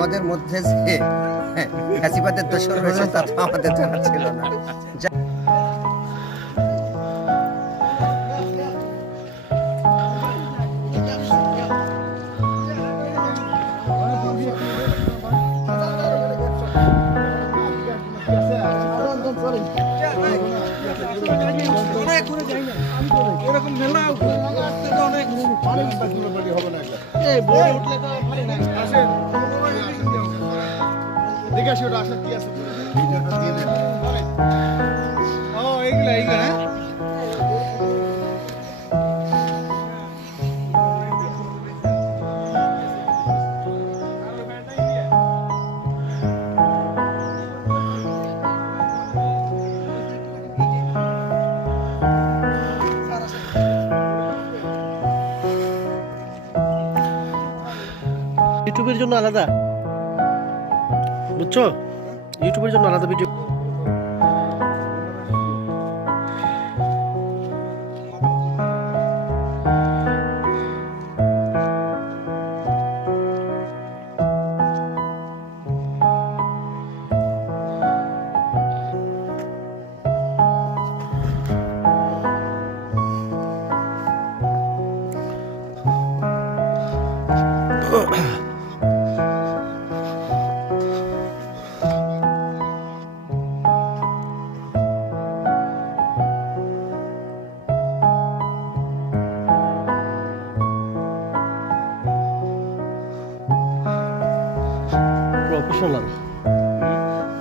আমাদের মধ্যে যে ফ্যাসিবাদের দোষর রয়েছে তা তো আমাদের জানা ছিল না। ইউটিউবের জন্য আলাদা, বুঝছো? ইউটিউবের জন্য আলাদা ভিডিও।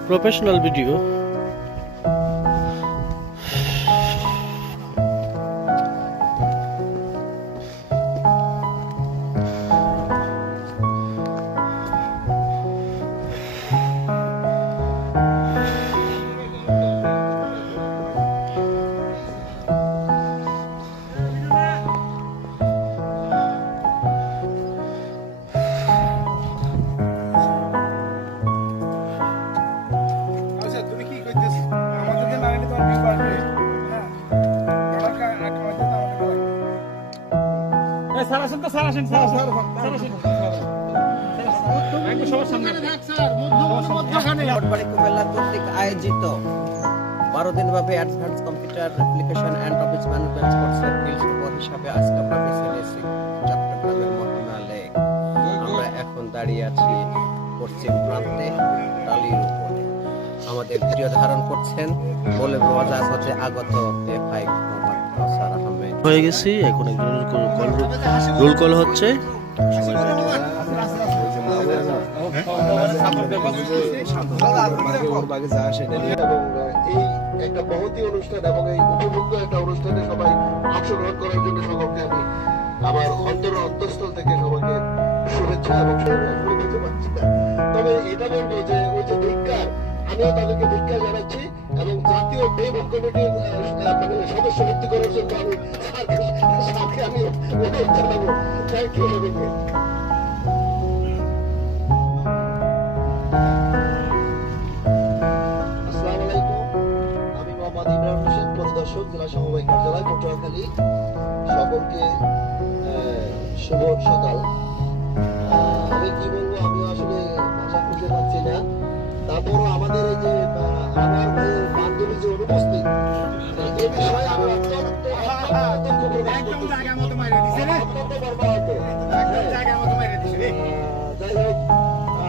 Professional video. আয়োজিত 12 দিনব্যাপী advance computer application and office management কোর্সের ফিল্ড সুপার হিসাবে আজকে আমরা বেছে নিয়েছি চট্টগ্রামের মোহনা লেক। আমরা এখন দাঁড়িয়ে আছি পশ্চিম প্রান্তে টালির উপরে। আমাদের ভিডিও ধারণ করছেন বলে বাজার হতে আগত এফআই মোহাম্মদ কাউসার আহমেদ। হয়ে গেছি এখন একজন রোল কল হচ্ছে। এই একটা বহুতই অনুষ্ঠান এবং এই উপভোগ্য একটা অনুষ্ঠানে সবাই অংশগ্রহণ করার জন্য সকলকে আমি আমার অন্তঃস্থল থেকে সবাইকে শুভেচ্ছা এবং তবে এটা বলবো যে ওই যে ধিক্কার, আমিও তাদেরকে ধিক্কার জানাচ্ছি এবং জাতীয় ডেভেলপ কমিটির সদস্য ভর্তি করার জন্য আমি স্যারকে আমি অনুরোধ জানাবো। থ্যাংক ইউ সবাইকে। জেলা সমবায় কার্যালয় পটুয়াখালী, সকলকে শুভ সকাল। আমি কি বলবো, আমি আসলে ভাষা খুঁজে পাচ্ছি না। তারপরও আমাদের এই যে আমার ভাইয়ের বান্ধবী যে অনুপস্থিত, এ বিষয়ে আমি অত্যন্ত যাই হোক,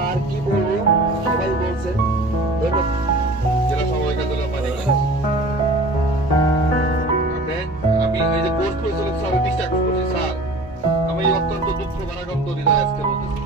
আর কি বলবো, সবাই বলছেন জেলা সমবায় কার্যালয় আমি অত্যন্ত দুঃখ ভারাক্রান্ত হৃদয় আজকে বলতেছি।